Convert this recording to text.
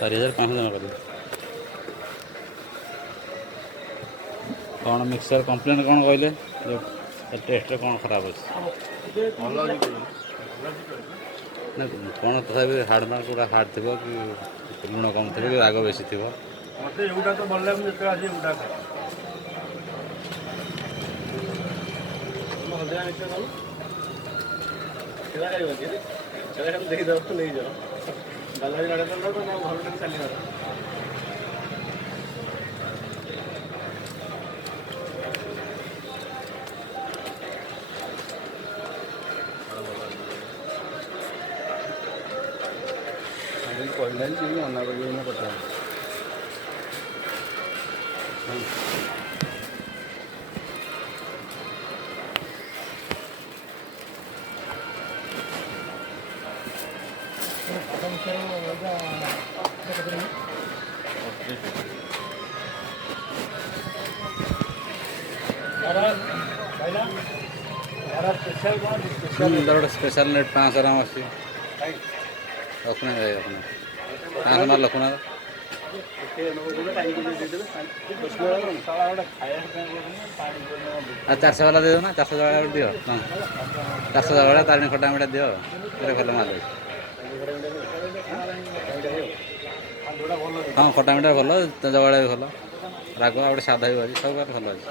4,500 ଜମା କରିବେ। କ'ଣ ମିକ୍ସଚର୍ କମ୍ପ୍ଲେନ୍ କ'ଣ କହିଲେ? ଟେଷ୍ଟରେ କ'ଣ ଖରାପ ଅଛି? ନା କ'ଣ ତଥାପି ହାର୍ଡ଼ ମାର୍କ ଗୁଡ଼ା ହାର୍ଡ଼ ଥିବ କି ଲୁଣ କମ୍ ଥିବ କି ରାଗ ବେଶୀ ଥିବ? ମୋତେ ଏଗୁଡ଼ା ତ ଭଲ ଲାଗୁନି, ଯେତେବେଳେ ଆସି ଏଗୁଡ଼ା ଖାଏ। ହଳଦିଆ ମିକ୍ସଚର କଲୁ ସେଟା ଖାଇବ କି? ସେଟା ଖାଲି ଦେଇଦେବ ନେଇଯାଅ। ବାଲାଜୀ ଗାଡ଼ି ତ ଘରଟାକୁ ଚାଲିବାର। କହିଲାନି ସେ ମନା କରିବି ନା ପଚାର। ଗୋଟେ ସ୍ପେଶାଲ ନେଟ୍ 500 ଗ୍ରାମ ଅଛି। ରଖୁନା ଭାଇ ରଖୁନା 500 ମାର ରଖୁନା। 400 ବାଲା ଦେଇଦେବ ନା, 400 ବାଲା ଦିଅ। ହଁ 400 ବାଲା ତାରିଣୀ ଖଟା ମିଠା ଦିଅ, ପୁରା ଭଲ ମାଲ ଅଛି। ହଁ ଖଟା ମିଠା ଭଲ, ଜଗାଟା ବି ଭଲ, ରାଗ ଆଉ ଗୋଟେ ସାଧା ବି ଅଛି, ସବୁ ଭଲ ଅଛି।